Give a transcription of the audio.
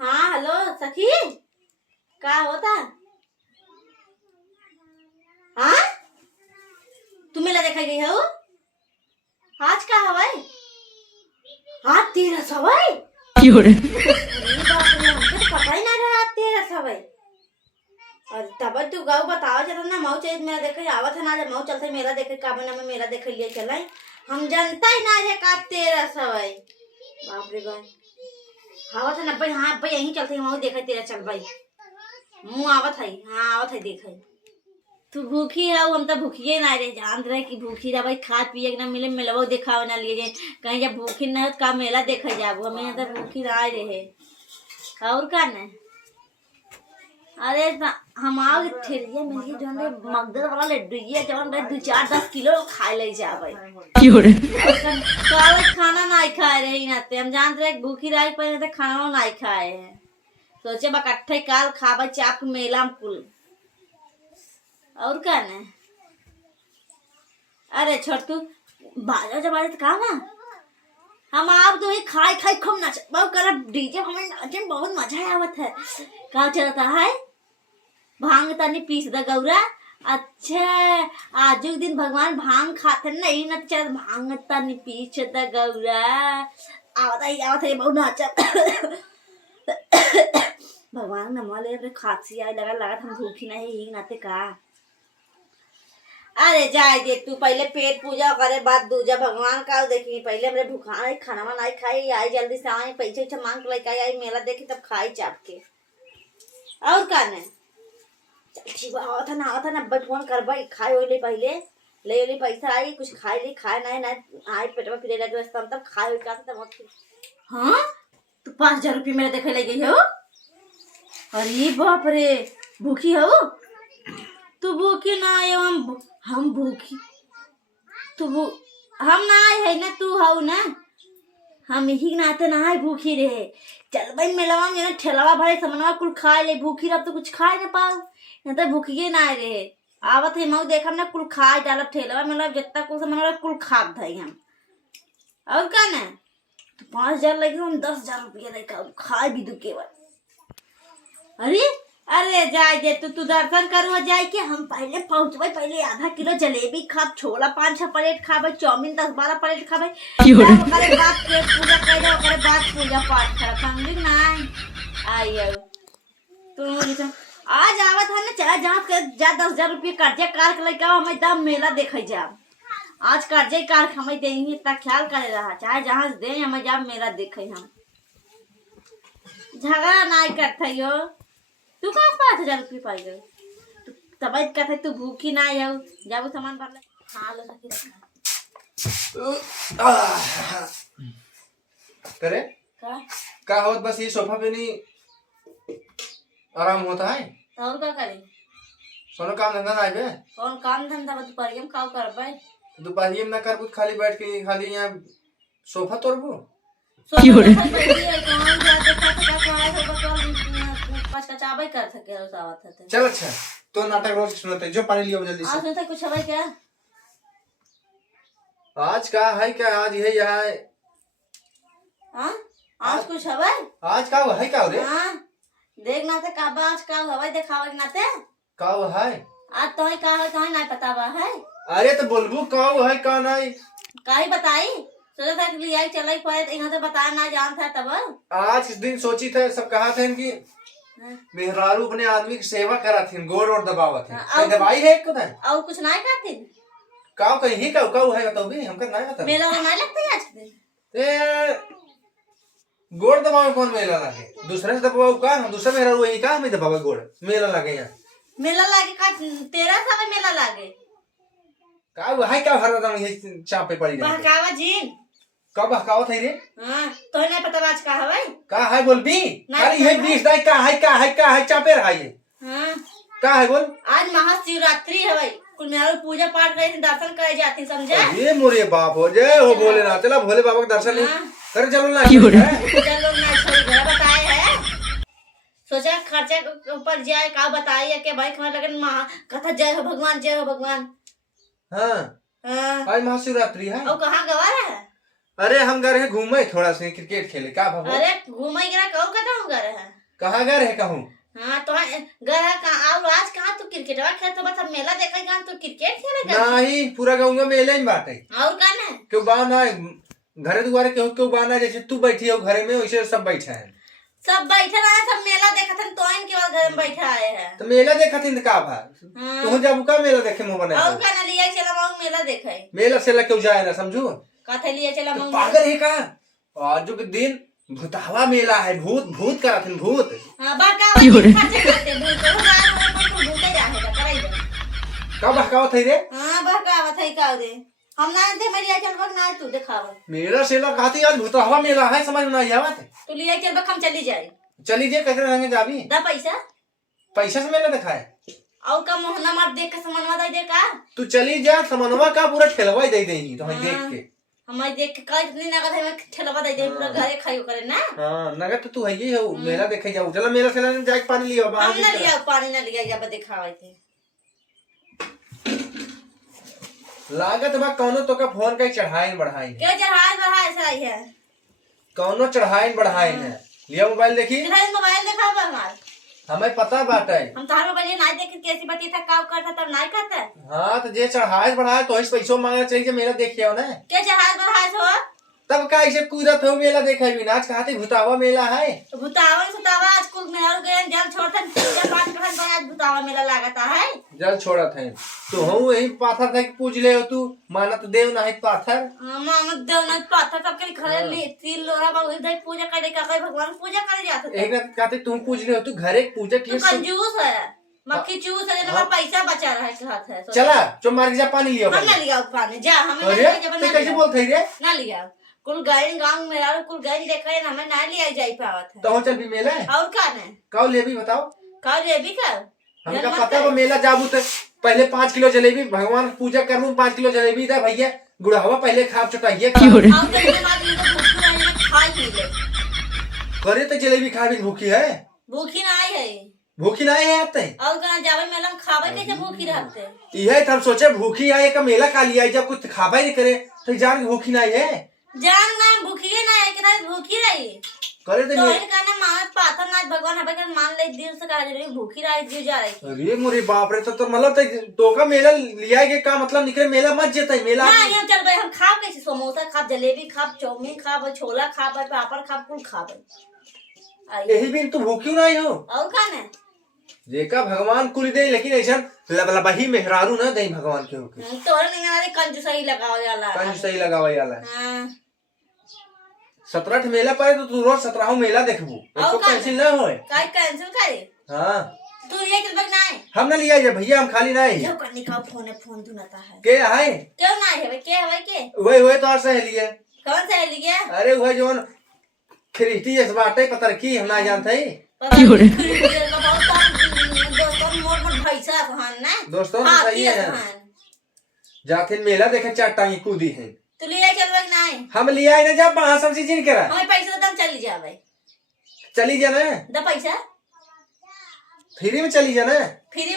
हाँ हेलो सखी, का होता? हाँ तू मेला देखा गई हो? आज का हवाई हाँ 13 सवाई पता ही ना रहा 13 सवाई। और तब तू गाँव बताओ चलो ना मऊ चाहिए मेला देखे आवत है ना जब मऊ चलते मेला देखे का बना में मेला देखे लिए चला हम जनता ही ना रे का 13 सवाई। बाप रे बाप आवत है ना भाई। हाँ भाई यहीं चलते मऊ देखा 13 चल भाई मुँह आवत है। हाँ आवत है देखे तू भूखी है हम तो भूखिए ना रे जान रहे कि भूखी रहा भाई खा पिए ना मिले मिलबो दिखावे ना लिए जाए कहीं जब भूखी ना हो का मेला देखे जाबो हमें यहाँ तो भूखी रहा रहे और का न अरे हम आओ ठेलिया मिलिए जो रे मगदर वाला लड्डू ये जो रे 2-4-10 किलो खा ले जाबे काले खाना नहीं खाए रहे नाते हम जान रहे भूखी रही पर तो खाना नहीं खाए हैं सोचे बा इकट्ठे काल खाबे चाप मेला में कुल और क्या न। अरे छोड़ तू बाजा जब बाजे तो काम है हम आप तो ही खाई खाई खूब नाच बहुत कर डीजे हमें नाचे में बहुत मजा आवत है। का चलता है भांग तनी पीस द गौरा। अच्छा आज के दिन भगवान भांग खाते नहीं न चल भांग तनी पीस द गौरा आवत है बहुत नाच भगवान नमः ले खांसी आए लगा हम भूखी नहीं ही नाते का। अरे जाए दे तू पहले पेट पूजा करे बाद दूजा भगवान का देखी पहले मेरे भूखा नहीं खाना नहीं खाई आई जल्दी से आई पैसे उसे मांग के लेके आई मेला देखी तब खाई चाप के और का न। चल ठीक आवत है ना फोन करबा खाए हो ले पहले ले ले पैसा आई कुछ खाए ले खाए नहीं ना आई पेट में फिरे लगे तब खाए हो का तब। हाँ तू 5,000 रुपये मेरे देखे ले गई हो? अरे बाप रे भूखी हो तू? भूखी ना आयो हम भूखी तू हम ना आए है ना तू हो ना हम यही नाते ना आए भूखी रहे। चल भाई मेलावा में ना ठेलावा भरे सामानवा कुल खाए ले भूखी रह तो कुछ खाए ना पाओ ना तो भूखिए ना आए रहे आवत है मऊ देखम ना कुल खाए डालब ठेलावा में जितना कुल सामान कुल खाब धाई हम और का ना। तो 5,000 लगे हम 10,000 रुपया लेकर खाए भी दुके बार। अरे जाए दे तू दर्शन करो जाए के हम पहले पहुंचबे पहले आधा किलो जलेबी खाब छोला 5-6 प्लेट खाबे चाउमीन 10-12 प्लेट खाबे ओकरे बाद पेट पूजा कर दे ओकरे बाद पूजा पाठ कर समझी ना। आइयो तू आज आवत है ना चला जहाँ के जा 10,000 रुपये कर्जे कार के लेके हम एकदम मेला देखे जा आज कर्जे कार हमें देंगे इतना ख्याल करे रहा चाहे जहाँ से दे हमें जा मेला देखे हम झगड़ा नहीं करते हो। तू कहाँ 5,000 रुपये पाई गए तब कहते तू भूखी ना जाओ जाओ सामान भर ले। हाँ लो सखी करे का होत बस ये सोफा पे नहीं आराम होता है और क्या करे कोनो काम धंधा नहीं बे कौन काम धंधा बस परियम काव करबे दोपहरिये में ना कर कुछ खाली बैठ के खाली यहाँ सोफा तोड़बो पचकचाबे कर सके हो सावत है चल अच्छा तो नाटक रोज सुनते जो पानी लियो जल्दी आज से। कुछ है क्या आज का है क्या आज है यहाँ हाँ आज कुछ है आज का है क्या रे? हाँ देखना ते काबा आज का हवाई दिखावे ना ते का है आज तो का है तो नहीं पता बा है। अरे तो बोलबू का है का नहीं काई बताई सोचा था कि आई चलाई पाए यहाँ से बताया ना जान था तब आज इस दिन सोची थे सब कहा थे कि मेहरारू अपने आदमी की सेवा करा थी गोड़ और दबावा थे दवाई है को और कुछ नहीं करती काव कहीं काव है बताओ भी हमका नहीं पता मेला नहीं लगता है आज के दिन ए गोड़ दबावे कौन मेला लागे दूसरे से दबाव का हम दूसरा मेहरारू यही का हमें दबावे गोड़ मेला लागे यहाँ मेला लागे का 13 साल मेला लागे काव है क्या हर दम ये चापे पड़ी बहकावा जीन कब हकावत है रे? हां तो नहीं पता आज का हवे का है बोल भी खाली है 20 दाई का है चापे रहा है। हां का है बोल आज महाशिवरात्रि हवे कुल मेरा पूजा पाठ करे दर्शन करे जाती समझा। ये मोरे बाप हो जय हो भोलेनाथ चला भोले बाबा का दर्शन कर चलो ना चलो ना छोड़ घर बताए है सोचा खर्चा ऊपर जाए का बताइए के भाई खबर लगन कथा जय हो भगवान। हाँ आज महाशिवरात्रि है और कहाँ गवा रहा है अरे हम गए हैं घूमे थोड़ा सा क्रिकेट खेले का भाव। अरे घूमे गिरा कहूँ कहाँ गए है? कहाँ गए रहे कहूँ? हाँ तो गए कहाँ और आज कहाँ तू क्रिकेट खेल तो बस मेला देखा कहाँ तू क्रिकेट खेलेगा? नहीं पूरा गाँव में मेले में बात है। और का ना क्यों बाना घरे दुआरे क्यों बाना जैसे तू बैठी हो घरे में वैसे सब बैठे हैं। सब बैठे रहे सब मेला देखा था तो इनके बाद घर में बैठे आए हैं। तो मेला देखा थी का भा तू जब का मेला देखे मुंह बना और का ना लिया चला मऊ मेला देखे। मेला सेला क्यों जाए ना समझू कथे लिया चला मऊ पागल है का। आज के दिन भूतावा मेला है भूत भूत करा थे भूत। हां बाका खर्चे करते भूत तो रात में भूते जाए का कराई दे। का बहकावत है रे? हां बहकावत है का रे हम ना दे मेरी चल बक ना तू दिखावा मेरा सेला खाती आज भूतावा मेला है समझ में नहीं आवत। तू लिया चल बक हम चली जाए। चली जे कैसे रहेंगे जाबी दा पैसा पैसा से मेला दिखाए और का मोहना मत देख के सामानवा दे का। तू चली जा सामानवा का पूरा ठेलवा दे देही तो हम देख के हमारे देख के कल इतनी नगद है मैं ठेलवा दे दे पूरा घरे खाइयो करे ना। हां नगद तो तू है ही हो मेला देखे जाओ चला मेला से लेने जाके पानी लियो बाहर हम ना लिया पानी ना लिया जब दिखावे थे। लागत बा कौनो तो का फोन का चढ़ाई बढ़ाई के चढ़ाई बढ़ाई सही है कौनो चढ़ाई बढ़ाई है। लिया मोबाइल देखी इधर मोबाइल देखा बा हमार हमें पता बात है। हम तार मोबाइल ना देख के कैसी बात था काम करता तब नहीं करता। हाँ तो जे चढ़ाई बढ़ाए तो इस पैसों मांगना चाहिए मेला देखियो ना के चढ़ाई बढ़ाई हो तब का ऐसे कूदत हो मेला देखे भी नाच कहते भूतावा मेला है। भूतावा सुतावा आज कुल मेला गए जल छोड़तन पूजा पाठ करन तो आज भूतावा मेला लागता है। जल छोड़त है तो हम वही पाथर था कि पूज ले हो तू मानत देव ना है पाथर मानत देव ना पाथर सब के घरे ले तीन लोरा बा उधर पूजा करे का भगवान पूजा करे जाते एक कहते तू पूज ले हो तू घरे पूजा ठीक है कंजूस है मक्खी चूस है ना पैसा बचा रहा है हाथ है। चला जो मार के जा पानी लियो हम ना लिया पानी जा हम तू कैसे बोलते रे ना लिया कुल गाय गांव में यार कुल गाय देखा है ना हमें ना लिया जाई पावत है तो चल भी मेला है और का ने का ले भी बताओ का ले भी का हमका पता है मेला जाबू तो पहले 5 किलो जलेबी भगवान पूजा करूं 5 किलो जलेबी दे भैया गुड़ावा पहले खाप चटाइए करे तो जलेबी खा भी भूखी है भूखी ना आई है भूखी ना है आते और कहां जावे मेला में खावे कैसे भूखी रहते यही हम सोचे भूखी आए का मेला का लिया जब कुछ खावा ही नहीं करे तो जान भूखी नहीं है जान ना भूखी है ना है कि ना भूखी रही करे तो इन कहने मानत पाथर ना भगवान हबे कर मान ले दिल से कहा रही भूखी रही दिल जा रही। अरे मोरे बाप रे तो मतलब तो का मेला लिया के का मतलब निकले मेला मत जेता मेला ना हम चल भाई हम खाब कैसे समोसा खाब जलेबी खाब चाउमीन खाब छोला खाब पापड़ खाब कुल खाब यही भी तू भूखी नहीं हो और का ने जेका भगवान कुल दे लेकिन ऐसा लबलबाही मेहरारू ना दे भगवान के होके तोरे नहीं वाले कंजूस ही लगावा जाला कंजूस ही लगावा जाला। हां 17 मेला पाए तो तू रोज 17 मेला देखबू इसको कैंसिल ना होए काय कैंसिल करे। हां तू ये चल बक नहीं हम ना लिया जे भैया हम खाली नहीं क्यों करने का फोन धुनाता है के है क्यों ना है भाई के है के वही वही तो सहेली है कौन सहेली है अरे वही जोन खरीटी इस बाटे पता की हम ना जानते ही दोस्तों सही है जाते मेला देखे 4 टांगी कूदी है तो लिया चल बक नहीं हम लिया है ना जब वहां सब चीज करा हमें पैसा तो चली जा भाई चली जा ना द पैसा फ्री में चली जा ना फ्री